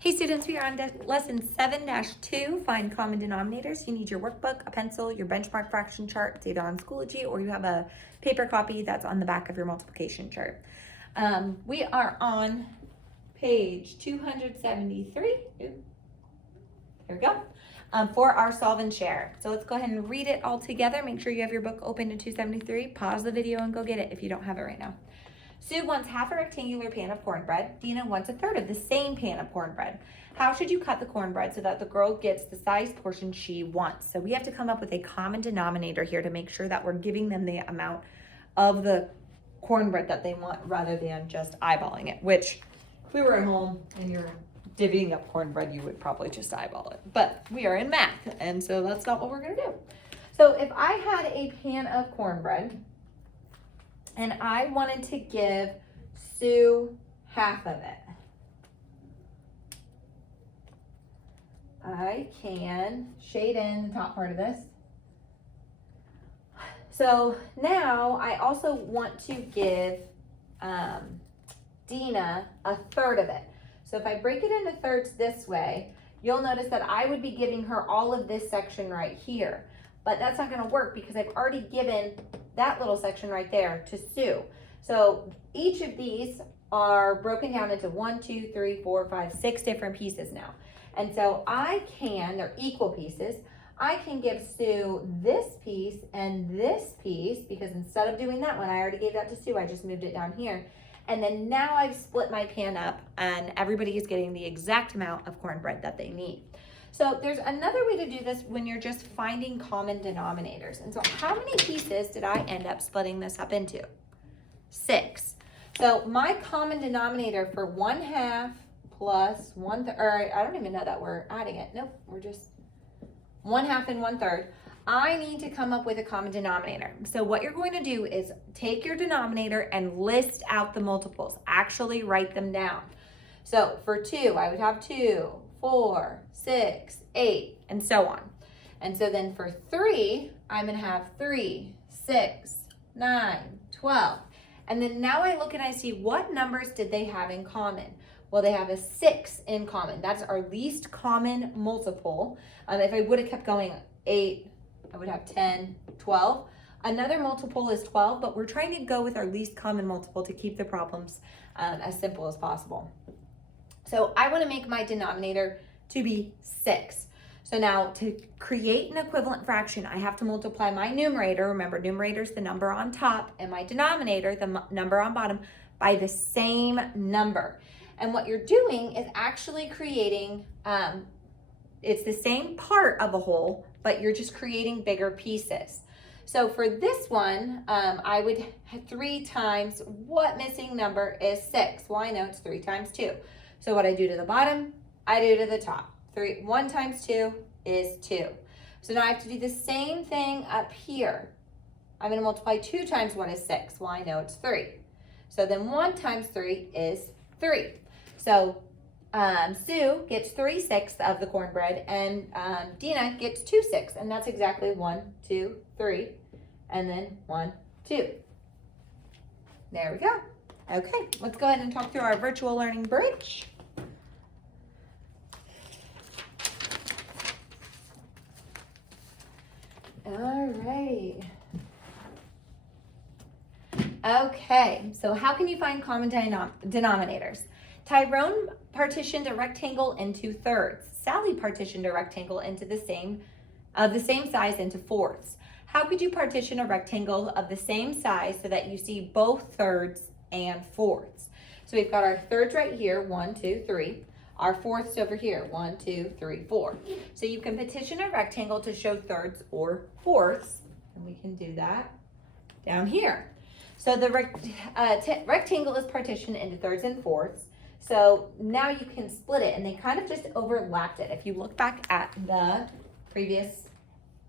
Hey students, we are on lesson 7-2, find common denominators. You need your workbook, a pencil, your benchmark fraction chart. It's either on Schoology or you have a paper copy that's on the back of your multiplication chart. We are on page 273. There we go. For our solve and share. So let's go ahead and read it all together. Make sure you have your book open to 273. Pause the video and go get it if you don't have it right now. Sue wants half a rectangular pan of cornbread. Dina wants a third of the same pan of cornbread. How should you cut the cornbread so that the girl gets the size portion she wants? So we have to come up with a common denominator here to make sure that we're giving them the amount of the cornbread that they want rather than just eyeballing it, which if we were at home and you're divvying up cornbread, you would probably just eyeball it. But we are in math, and so that's not what we're gonna do. So if I had a pan of cornbread, and I wanted to give Sue half of it, I can shade in the top part of this. So now I also want to give Dina a third of it. So if I break it into thirds this way, you'll notice that I would be giving her all of this section right here. But that's not gonna work because I've already given that little section right there to Sue. So each of these are broken down into 1, 2, 3, 4, 5, 6 different pieces now. And so they're equal pieces. I can give Sue this piece and this piece because instead of doing that one, I already gave that to Sue, I just moved it down here. And then now I've split my pan up and everybody is getting the exact amount of cornbread that they need. So there's another way to do this when you're just finding common denominators. And so how many pieces did I end up splitting this up into? 6. So my common denominator for 1/2 plus 1/3, or I don't even know that we're adding it. Nope, we're just 1/2 and 1/3. I need to come up with a common denominator. So what you're going to do is take your denominator and list out the multiples. Actually write them down. So for 2, I would have 2, 4, 6, 8, and so on. And so then for 3, I'm gonna have 3, 6, 9, 12. And then now I look and I see what numbers did they have in common? Well, they have a 6 in common. That's our least common multiple. If I would have kept going 8, I would have 10, 12. Another multiple is 12, but we're trying to go with our least common multiple to keep the problems as simple as possible. So I want to make my denominator to be 6. So now to create an equivalent fraction, I have to multiply my numerator. Remember, numerator is the number on top, and my denominator, the number on bottom, by the same number. And what you're doing is actually creating, it's the same part of a whole, but you're just creating bigger pieces. So for this one, I would have 3 times, what missing number is 6? Well, I know it's 3 times 2. So what I do to the bottom, I do to the top. 1 times 2 is 2. So now I have to do the same thing up here. I'm gonna multiply 2 times 1 is 6. Well, I know it's 3. So then 1 times 3 is 3. So Sue gets 3/6 of the cornbread and Dina gets 2/6, and that's exactly 1, 2, 3, and then 1, 2. There we go. Okay, let's go ahead and talk through our virtual learning bridge. All right. Okay, so how can you find common denominators? Tyrone partitioned a rectangle into thirds. Sally partitioned a rectangle into the same size into fourths. How could you partition a rectangle of the same size so that you see both thirds and fourths? So we've got our thirds right here, 1, 2, 3. Our fourths over here, 1, 2, 3, 4. So you can partition a rectangle to show thirds or fourths, and we can do that down here. So the rectangle is partitioned into thirds and fourths. So now you can split it, and they kind of just overlapped it. If you look back at the previous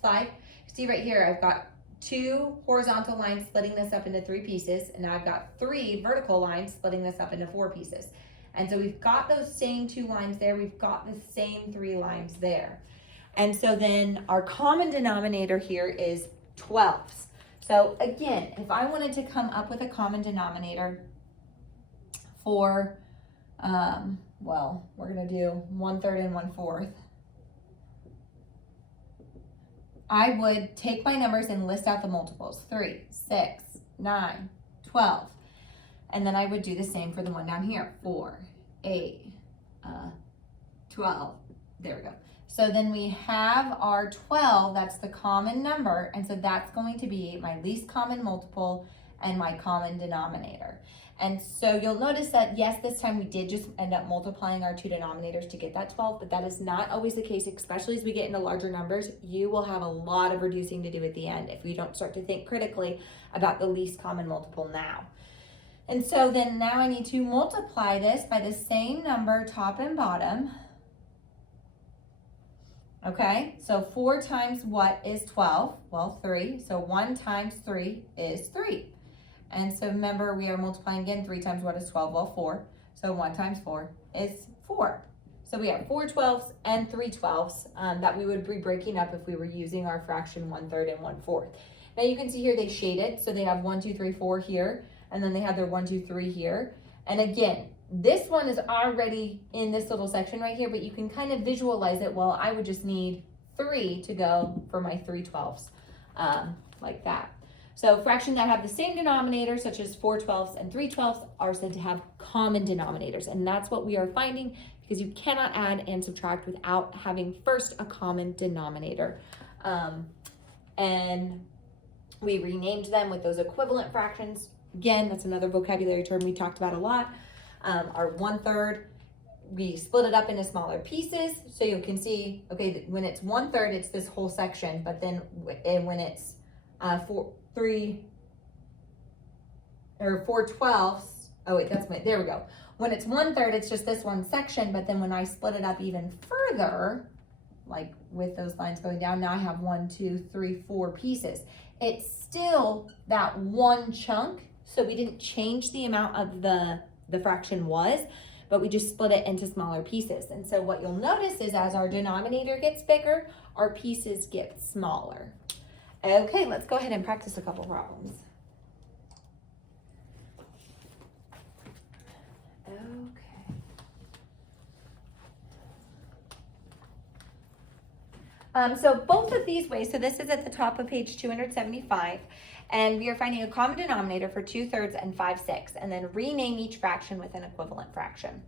slide, you see right here, I've got 2 horizontal lines splitting this up into 3 pieces, and now I've got 3 vertical lines splitting this up into 4 pieces. And so we've got those same 2 lines there, we've got the same 3 lines there. And so then our common denominator here is 12ths. So again, if I wanted to come up with a common denominator for well, we're gonna do 1/3 and 1/4. I would take my numbers and list out the multiples. 3, 6, 9, 12. And then I would do the same for the one down here. 4, 8, 12. There we go. So then we have our 12, that's the common number, and so that's going to be my least common multiple and my common denominator. And so you'll notice that, yes, this time we did just end up multiplying our two denominators to get that 12, but that is not always the case, especially as we get into larger numbers. You will have a lot of reducing to do at the end if we don't start to think critically about the least common multiple now. And so then now I need to multiply this by the same number, top and bottom. Okay, so 4 times what is 12? Well, 3. So 1 times 3 is 3. And so remember, we are multiplying again. 3 times what is 12? Well, 4. So 1 times 4 is 4. So we have 4 12ths and 3 12ths that we would be breaking up if we were using our fraction 1/3 and 1/4. Now you can see here they shaded. So they have 1, 2, 3, 4 here. And then they have their 1, 2, 3 here. And again, this one is already in this little section right here, but you can kind of visualize it. Well, I would just need 3 to go for my 3 12ths, like that. So fractions that have the same denominator, such as 4 12ths and 3 12ths, are said to have common denominators. And that's what we are finding, because you cannot add and subtract without having first a common denominator. And we renamed them with those equivalent fractions. Again, that's another vocabulary term we talked about a lot. Our 1/3, we split it up into smaller pieces. So you can see, okay, when it's 1/3, it's this whole section, but then when it's 4 12ths, oh wait, there we go. When it's 1/3, it's just this one section, but then when I split it up even further, like with those lines going down, now I have 1, 2, 3, 4 pieces. It's still that one chunk, so we didn't change the amount of the fraction was, but we just split it into smaller pieces. And so what you'll notice is as our denominator gets bigger, our pieces get smaller. Okay, let's go ahead and practice a couple problems. Okay. So both of these ways, so this is at the top of page 275, and we are finding a common denominator for 2/3 and 5/6, and then rename each fraction with an equivalent fraction.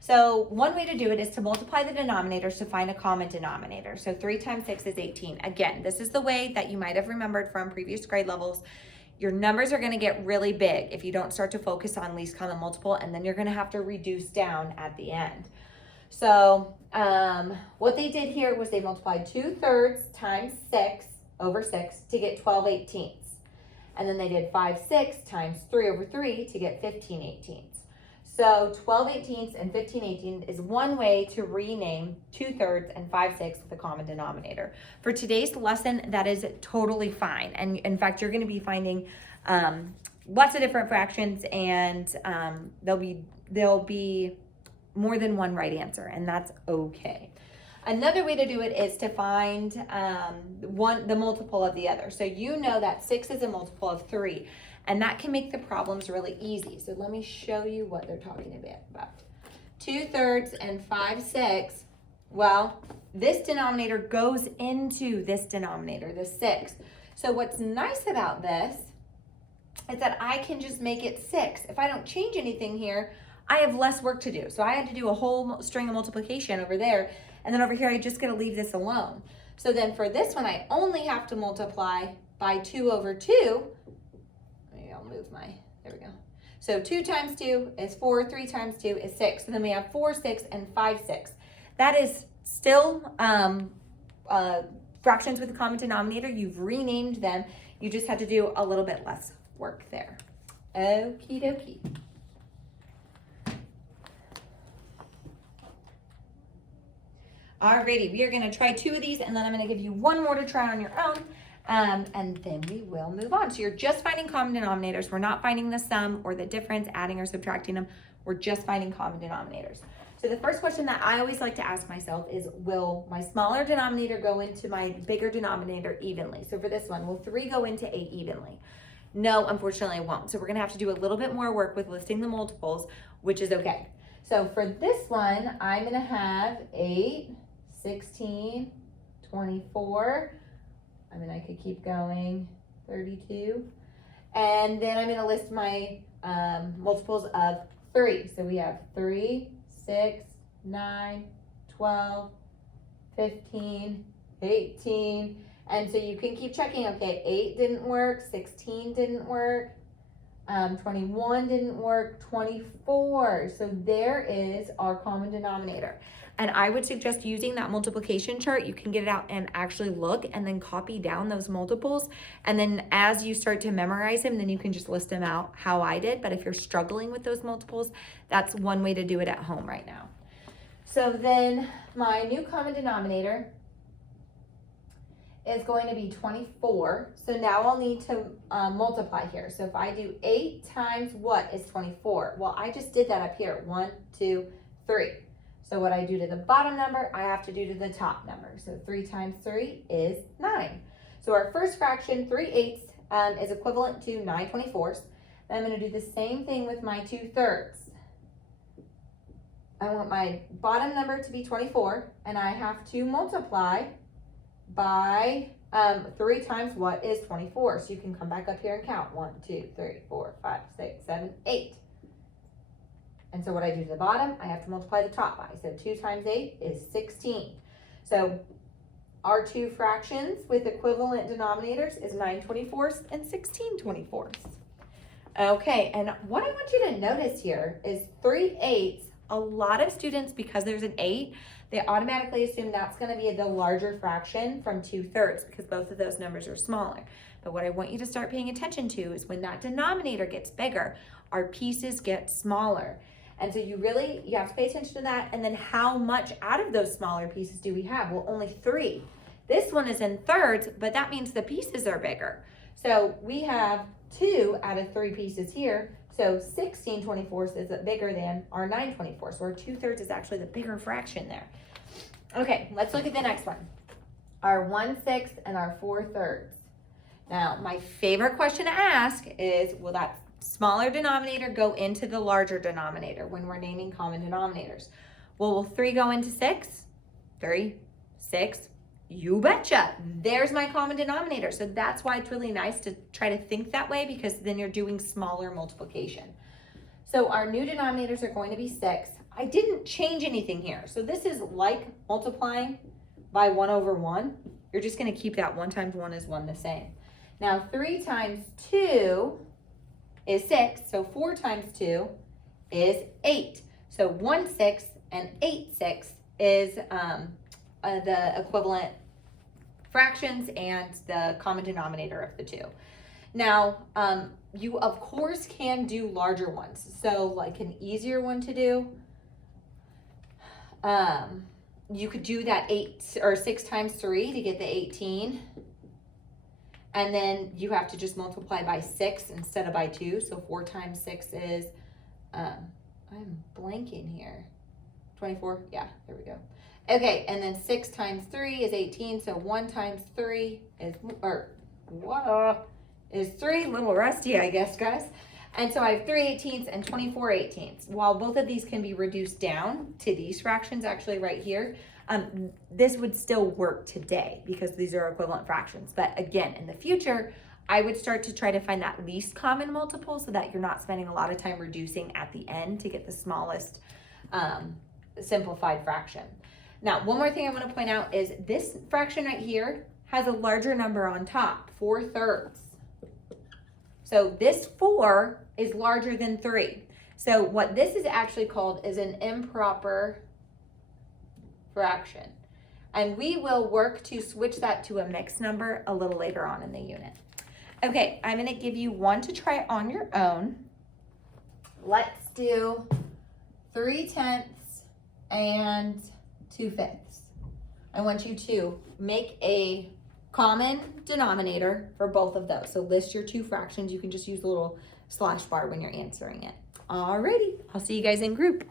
So one way to do it is to multiply the denominators to find a common denominator. So 3 times 6 is 18. Again, this is the way that you might have remembered from previous grade levels. Your numbers are going to get really big if you don't start to focus on least common multiple, and then you're going to have to reduce down at the end. So what they did here was they multiplied 2/3 times 6 over 6 to get 12/18. And then they did 5/6 times 3 over 3 to get 15/18. So 12/18 and 15/18 is one way to rename 2/3 and 5/6 with a common denominator. For today's lesson, that is totally fine. And in fact, you're going to be finding lots of different fractions, and there'll be more than one right answer, and that's okay. Another way to do it is to find the multiple of the other. So you know that 6 is a multiple of 3, and that can make the problems really easy. So let me show you what they're talking about. 2/3 and 5/6, well, this denominator goes into this denominator, the 6. So what's nice about this is that I can just make it 6. If I don't change anything here, I have less work to do. So I had to do a whole string of multiplication over there, and then over here, I just gotta leave this alone. So then for this one, I only have to multiply by 2 over 2. Maybe I'll move there we go. So 2 times 2 is 4, 3 times 2 is 6. So then we have 4, 6, and 5, 6. That is still fractions with a common denominator. You've renamed them. You just had to do a little bit less work there. Okie dokie. Alrighty, we are going to try 2 of these, and then I'm going to give you one more to try on your own, and then we will move on. So you're just finding common denominators. We're not finding the sum or the difference, adding or subtracting them. We're just finding common denominators. So the first question that I always like to ask myself is, will my smaller denominator go into my bigger denominator evenly? So for this one, will 3 go into 8 evenly? No, unfortunately it won't. So we're going to have to do a little bit more work with listing the multiples, which is okay. So for this one, I'm gonna have 8, 16, 24. I mean, I could keep going, 32. And then I'm gonna list my multiples of 3. So we have 3, 6, 9, 12, 15, 18. And so you can keep checking, okay, 8 didn't work, 16 didn't work, 21 didn't work, 24. So there is our common denominator. And I would suggest using that multiplication chart. You can get it out and actually look and then copy down those multiples. And then as you start to memorize them, then you can just list them out how I did. But if you're struggling with those multiples, that's one way to do it at home right now. So then my new common denominator is going to be 24. So now I'll need to multiply here. So if I do 8 times what is 24? Well, I just did that up here. 1, 2, 3. So what I do to the bottom number, I have to do to the top number. So 3 times 3 is 9. So our first fraction, 3/8, is equivalent to 9/24. Then I'm going to do the same thing with my 2/3. I want my bottom number to be 24, and I have to multiply by 3 times what is 24. So you can come back up here and count. 1, 2, 3, 4, 5, 6, 7, 8. And so what I do to the bottom, I have to multiply the top by. So 2 times 8 is 16. So our two fractions with equivalent denominators is 9/24 and 16/24. Okay, and what I want you to notice here is 3/8. A lot of students, because there's an 8, they automatically assume that's going to be the larger fraction from 2/3 because both of those numbers are smaller. But what I want you to start paying attention to is when that denominator gets bigger, our pieces get smaller. And so you have to pay attention to that. And then how much out of those smaller pieces do we have? Well, only 3. This one is in thirds, but that means the pieces are bigger. So we have 2 out of 3 pieces here. So 16/24 is bigger than our 9/24. So our 2/3 is actually the bigger fraction there. Okay, let's look at the next one. Our 1/6 and our 4/3. Now, my favorite question to ask is, will that smaller denominator go into the larger denominator when we're naming common denominators? Well, will 3 go into 6? 3, 6, you betcha. There's my common denominator. So that's why it's really nice to try to think that way, because then you're doing smaller multiplication. So our new denominators are going to be 6. I didn't change anything here. So this is like multiplying by 1/1. You're just going to keep that 1 times 1 is 1 the same. Now 3 times 2 is 6, so 4 times 2 is 8. So 1/6 and 8/6 is the equivalent fractions and the common denominator of the two. Now, you of course can do larger ones. So like an easier one to do, you could do that 8 or 6 times 3 to get the 18. And then you have to just multiply by 6 instead of by 2. So 4 times 6 is, I'm blanking here. 24, yeah, there we go. Okay, and then 6 times 3 is 18. So 1 times 3 is, is 3. A little rusty, I guess, guys. And so I have 3/18 and 24/18. While both of these can be reduced down to these fractions actually right here, this would still work today because these are equivalent fractions. But again, in the future, I would start to try to find that least common multiple so that you're not spending a lot of time reducing at the end to get the smallest simplified fraction. Now, one more thing I want to point out is this fraction right here has a larger number on top, 4/3. So this 4 is larger than 3. So what this is actually called is an improper fraction. And we will work to switch that to a mixed number a little later on in the unit. Okay, I'm going to give you one to try on your own. Let's do 3/10 and 2/5. I want you to make a common denominator for both of those. So list your two fractions. You can just use the little slash bar when you're answering it. Alrighty, I'll see you guys in group.